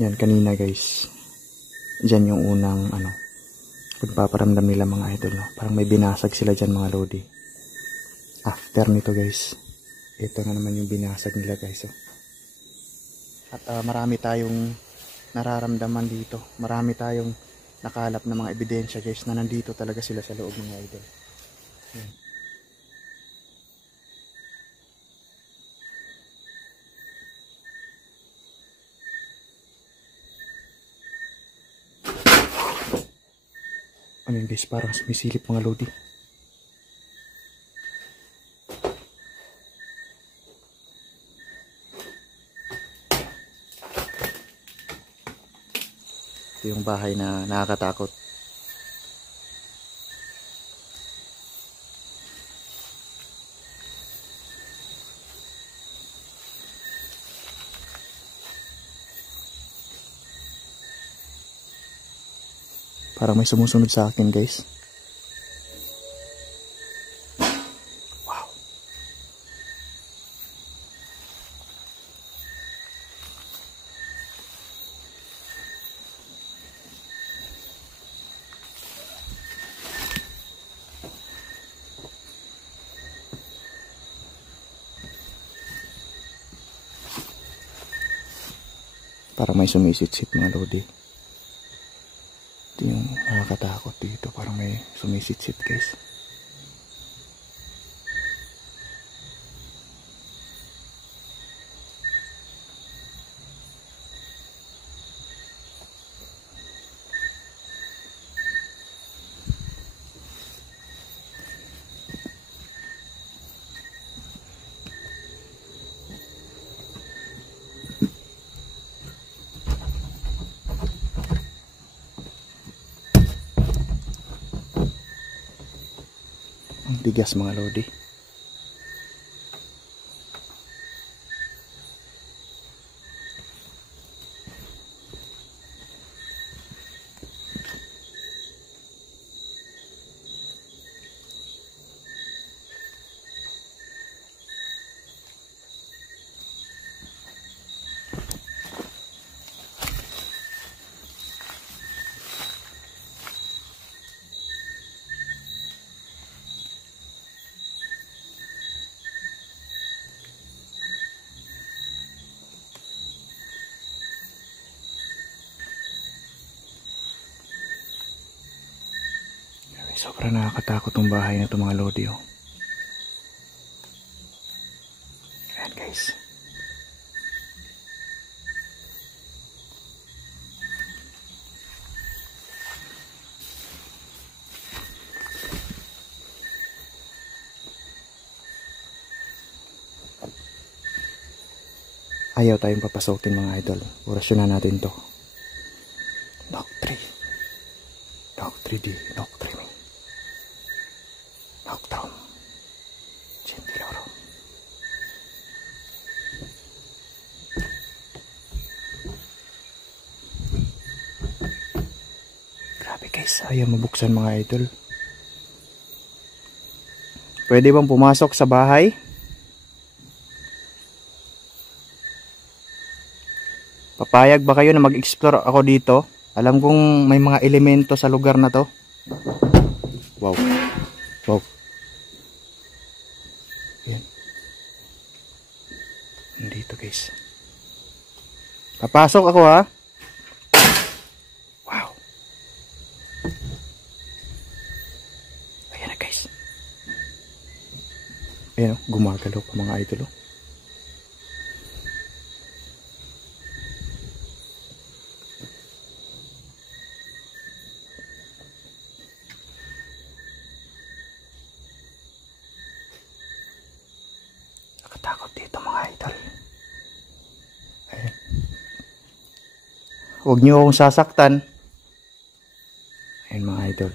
Yan, kanina guys. Diyan yung unang pagpaparamdam nila mga idol. No? Parang may binasag sila dyan mga lodi. After nito guys, ito na naman yung binasag nila guys. Oh. At marami tayong nararamdaman dito. Marami tayong nakalap na mga ebidensya guys na nandito talaga sila sa loob mga idol. Yan. Ano yun guys, parang sumisilip mga lodi. Ito yung bahay na nakakatakot. Parang may sumusunod sa akin guys. Wow. Parang may sumisit-sit mga lodi. Ito yung nakakatakot dito. Parang may sumisit-sit guys. Ang tigas mga lodi. Sobrang nakakatakot tong bahay na ito mga lodi. Oh. Ayan guys. Ayaw tayong papasokin mga idol. Orasyon na natin to. Knock 3. Knock 3D. Knock 3 me. Knockdown. Chintiloro. Grabe guys, ayaw mabuksan mga idol. Pwede bang pumasok sa bahay? Papayag ba kayo na mag-explore ako dito? Alam kong may mga elemento sa lugar na to. Wow. Wow. Ayan. Nandito guys. Papasok ako ha. Wow. Ayan na guys. Ayan o, gumagalaw pa mga idol o. Nakatakot dito mga idol. Ayan. Huwag niyo akong sasaktan. Ayan mga idol.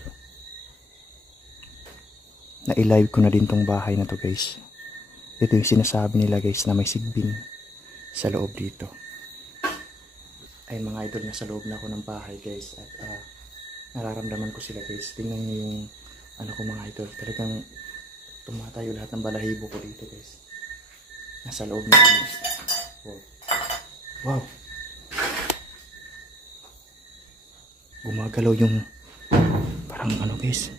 Na-live ko na din tong bahay na to guys. Ito yung sinasabi nila guys na may sigbin sa loob dito. Ayun mga idol, nasa loob na ako ng bahay guys. At nararamdaman ko sila guys. Tingnan nyo yung ano ko mga idol. Talagang tumatayo lahat ng balahibo ko dito guys. Nasa loob na kami. Wow. Wow. Gumagalaw yung parang ano guys.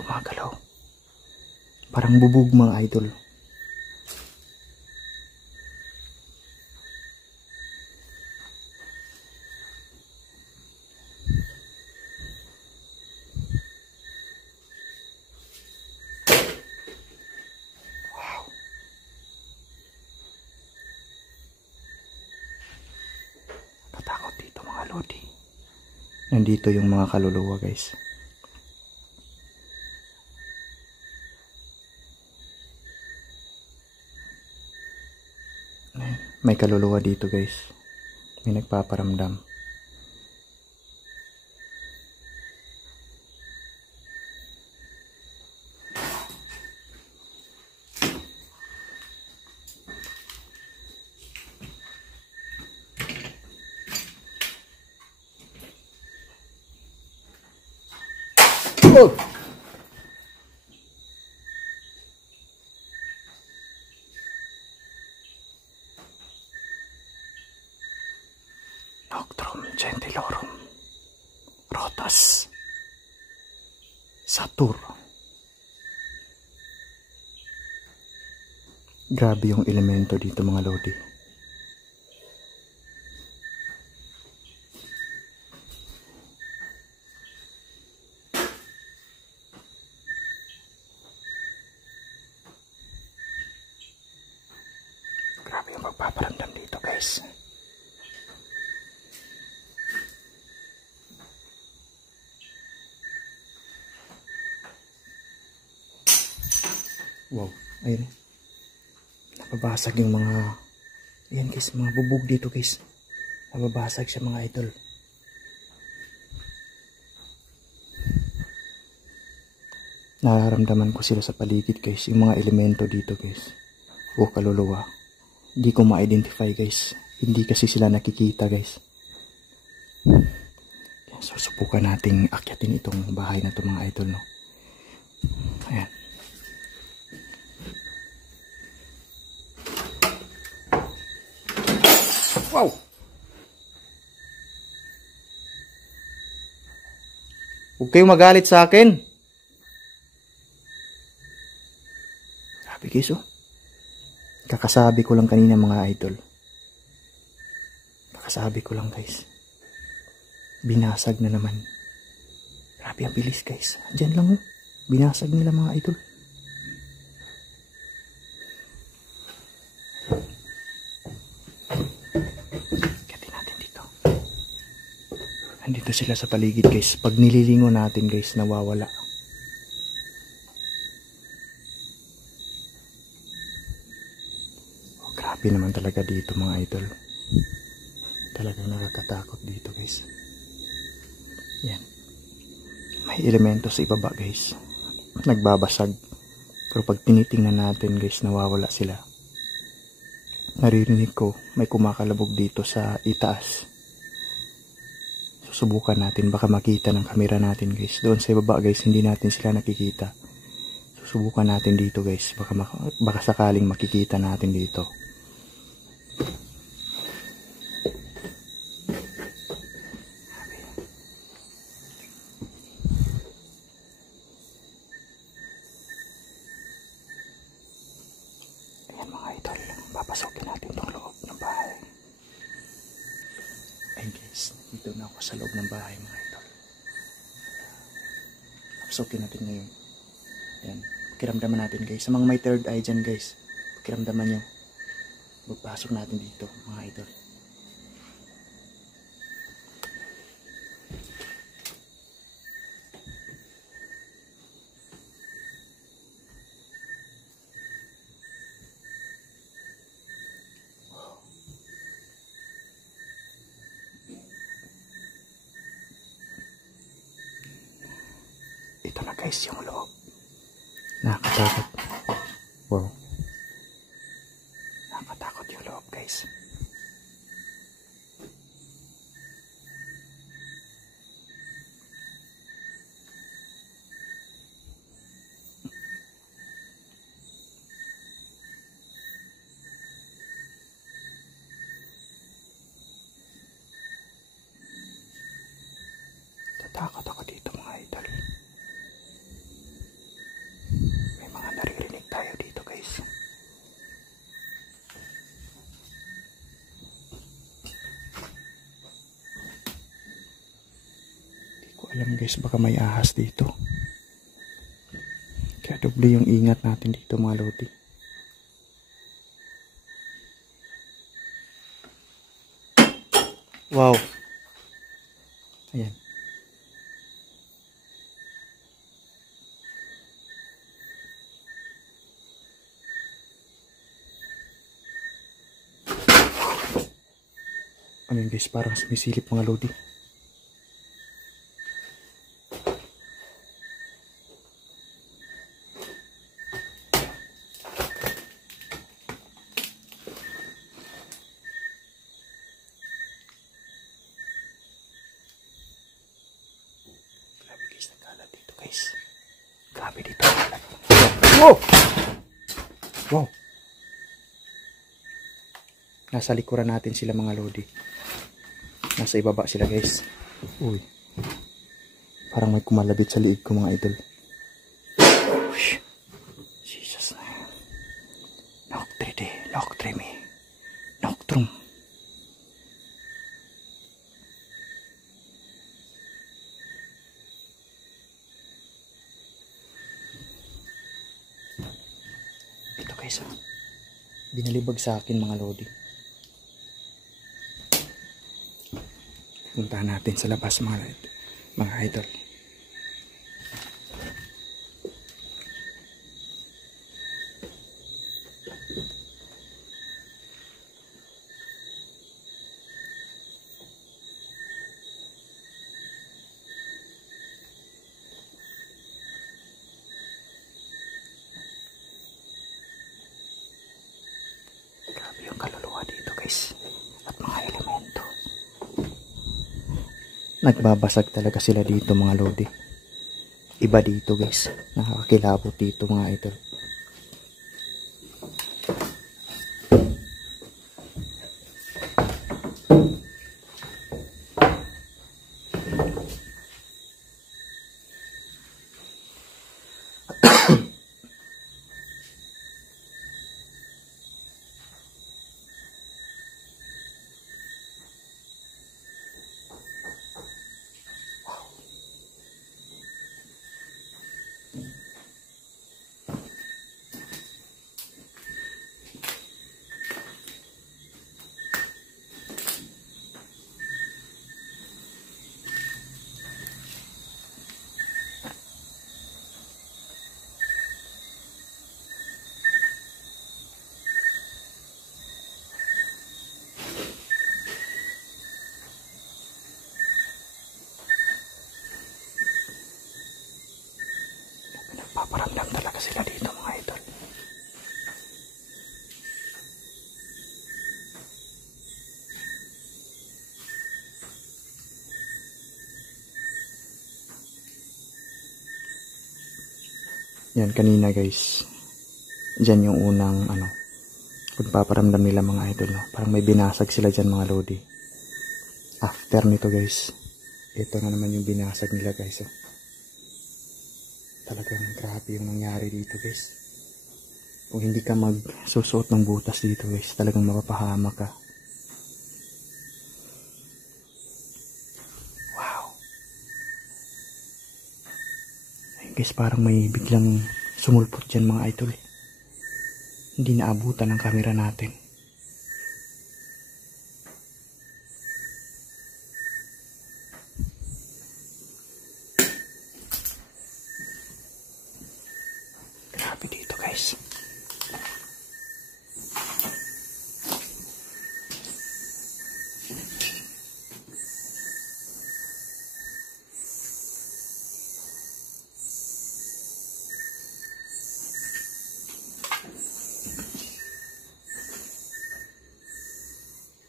Gumagalaw. Parang bubog mga idol. Katakot dito mga lodi. Nandito yung mga kaluluwa guys. May kaluluwa dito guys. May nagpaparamdam. Oh! Noctrum gentilorum rotas Satur. Grabe yung elemento dito mga lodi. Grabe yung magpaparamdam dito guys. Wow, ayun. Nababasag yung mga, ayan guys, mga bubog dito guys. Nababasag siya mga idol. Nararamdaman ko sila sa paligid guys, yung mga elemento dito guys. O kaluluwa. Hindi ko ma-identify guys. Hindi kasi sila nakikita guys. So subukan nating akyatin itong bahay na ito mga idol, no. Ayan. Wow! Huwag kayong magalit sa akin. Grabe guys, oh. Kakasabi ko lang kanina mga idol. Kakasabi ko lang guys. Binasag na naman. Grabe ang bilis guys. Diyan lang oh. Binasag nila mga idol. Katin natin dito. Nandito sila sa paligid guys. Pag nililingon natin guys, nawawala. Oh, grabe naman talaga dito mga idol. Talagang nakakatakot dito guys. Yan. May elemento sa ibaba guys. Nagbabasag. Pero pag tinitingnan natin guys, nawawala sila. Naririnig ko may kumakalabog dito sa itaas. Susubukan natin, baka makita ng kamera natin guys. Doon sa ibaba guys, hindi natin sila nakikita. Susubukan natin dito guys. Baka sakaling makikita natin dito. Papasokin natin itong loob ng bahay. Ayun guys, dito na ako sa loob ng bahay mga idol. Papasokin natin ngayon. Ayan, pakiramdaman natin guys. Sa mga may third eye dyan guys, pakiramdaman nyo. Magpasok natin dito mga idol. Ito na guys yung loob. Nakakatakot. Wow. Nakakatakot yung loob guys. guys, baka may ahas dito. Kaya doble yung ingat natin dito mga lodi. Wow. Ayan. Ano yun guys, parang sumisilip mga lodi. Grabe guys, nagkalat dito guys. Grabe dito nagkalat. Wow! Wow! Nasa likuran natin sila mga lodi. Nasa ibaba sila guys. Uy. Parang may kumalabit sa liig ko mga idol. Uy. Jesus na yan. Noctride. Noctrime. Noctrum. Ito guys ha. Binalibag sa akin mga lodi. Puntahan natin sa labas mga idol. Grabe yung kaluluwa dito guys. At mga elemento. Nagbabasag talaga sila dito mga lodi. Iba dito guys. Nakakakilabot dito mga idol. Paparamdam talaga sila dito mga idol. Yan kanina guys. Diyan yung unang pagpaparamdam nila mga idol. No? Parang may binasag sila dyan mga lodi. After nito guys, ito na naman yung binasag nila guys. Oh. Talagang grabe yung nangyari dito guys. Kung hindi ka magsusuot ng butas dito guys, talagang mapapahamak ka. Wow. Ayun guys, parang may biglang sumulpot dyan mga idol. Hindi naabutan ng camera natin. Dito guys.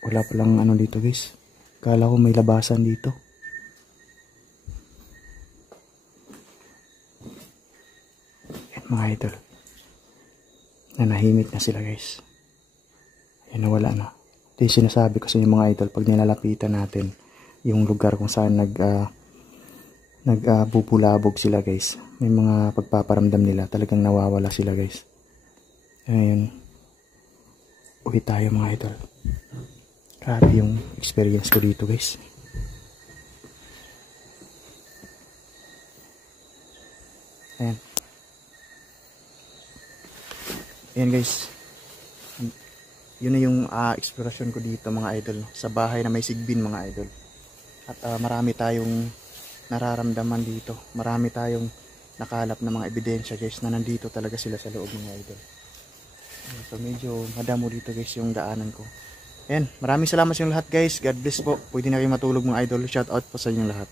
Wala palang dito guys. Kala ko may labasan dito. Yan mga idol. Nanahimik na sila guys. Ayan, nawala na. Ito yung sinasabi ko sa inyo mga idol. Pag nilalapitan natin yung lugar kung saan nagbubulabog sila guys. May mga pagpaparamdam nila. Talagang nawawala sila guys. Ayun. Uwi tayo mga idol. Grabe yung experience ko dito guys. Ayan. Ayan guys. Yun na yung eksplorasyon ko dito mga idol. Sa bahay na may sigbin mga idol. At marami tayong nararamdaman dito. Marami tayong nakalap na mga ebidensya guys na nandito talaga sila sa loob mga idol. So medyo madamo dito guys yung daanan ko. Ayan, maraming salamat sa inyong lahat guys. God bless po. Pwede na kayo matulog mga idol. Shout out po sa inyong lahat.